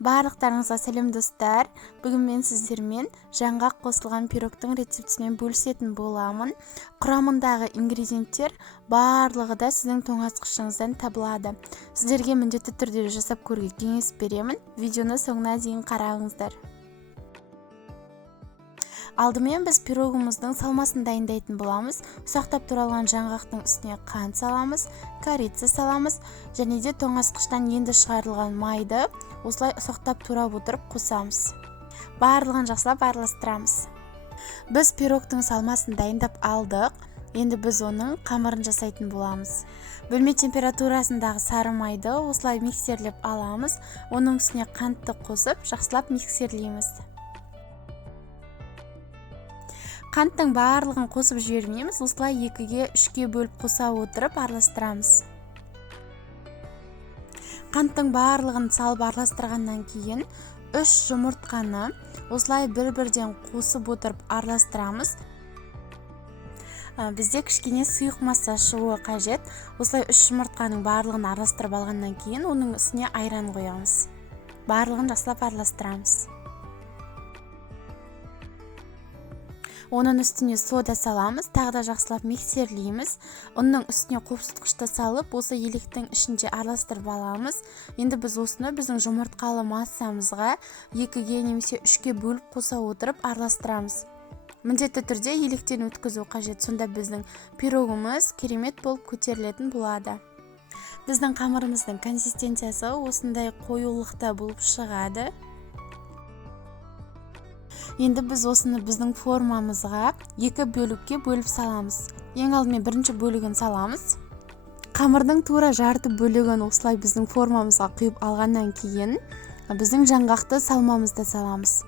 Барлықтарыңызға сәлем достар. Бүгін мен сіздермен жаңғақ қосылған пирогтың рецептісімен бөлісетін боламын. Құрамындағы ингредиенттер барлығы да сіздің тоңазытқышыңыздан табылады. Сіздерге міндетті түрде жасап көруге кеңес беремін. Видеоны соңына дейін қараңыздар. Алдымен біз пирогымыздың салмасын дайындайтын боламыз. Ұсақтап туралған жаңғақтың үстіне қант саламыз, корица саламыз және де тоңазытқыштан енді шығарылған майды осылай ұсақтап турап отырып қосамыз. Барлығын жақсылап араластырамыз. Біз пирогтың салмасын дайындап алдық. Енді біз оның қамырын жасайтын боламыз. Бөлме температурасындағы сары майды осылай миксерлеп аламыз. Оның үстіне қантты қосып, жақсылап миксерлейміз. Қанттың барлығын қосып жібермейміз, осылай 2-ге 3-ке бөліп қоса отырып араластырамыз. Қанттың барлығын салып араластырғаннан кейін 3 жұмыртқаны осылай бір-бірден қосып отырып араластырамыз. Бізде кішкене сұйық масса шығуы қажет. Осылай 3 жұмыртқаның барлығын араластырып алғаннан кейін оның үстіне айран қоямыз. Барлығын жақсылап араластырамыз. Оның үстіне сода саламыз, тағы да жақсылап миксерлейміз. Оның үстіне қопсытқышты салып, осы електің ішінде араластырып аламыз. Енді біз осыны біздің жұмыртқалы массамызға 2-ге немесе 3-ке бөліп қоса отырып араластырамыз. Міндетті түрде електен өткізу қажет, сонда біздің пирогымыз керемет болып көтерілетін болады. Біздің қамырымыздың консистенциясы осындай қоюлықта болып шығады. Енді біз осыны біздің формамызға 2 бөлікке бөліп саламыз. Ең алдымен бірінші бөлігін саламыз. Қамырдың тура жарты бөлігін осылай біздің формамызға құйып алғаннан кейін біздің жаңғақты салмамызды саламыз.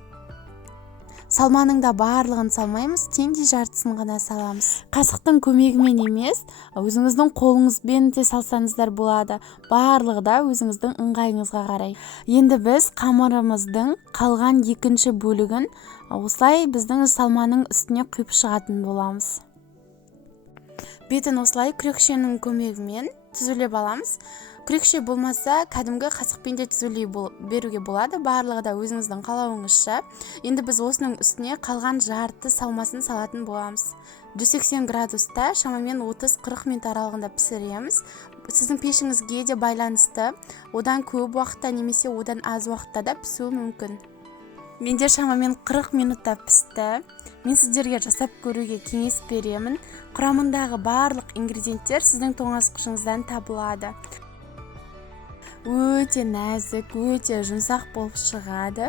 Салманың да барлығын салмаймыз, теңдей жартысын ғана саламыз. Қасықтың көмегімен емес, өзіңіздің қолыңызбен де салсаңыздар болады. Барлығы да өзіңіздің ыңғайыңызға қарай. Енді біз қамырымыздың қалған 2-ші бөлігін осылай біздің салманың үстіне құйып шығатын боламыз. Бетін осылай күрекшенің көмегімен түзулеп аламыз. Күрекше болмаса, кәдімгі қасықпен де түзулей беруге болады. Барлығы да өзіңіздің қалауыңызша. Енді біз осының үстіне қалған жарты салмасын салатын боламыз. 180 градуста шамамен 30-40 минут аралығында пісіреміз. Сіздің пешіңізге де байланысты. Одан көп уақытта немесе одан аз уақытта да пісуі мүмкін. Менде шамамен 40 минутта пісті. Мен сіздерге жасап көруге кеңес беремін. Құрамындағы барлық ингредиенттер сіздің тоңазытқышыңыздан табылады. Өте нәзік, өте жұмсақ болып шығады.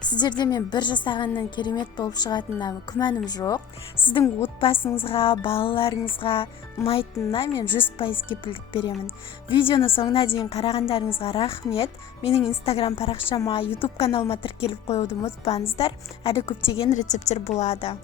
Сіздерде мен бір жасағаннан керемет болып шығатынына күмәнім жоқ. Сіздің отбасыңызға, балаларыңызға ұнайтынына мен 100% кепілдік беремін. Видеоны соңына дейін қарағандарыңызға рахмет. Менің Instagram парақшама, YouTube каналыма тіркеліп қоюды ұмытпаңыздар. Әлі көптеген рецепттер болады.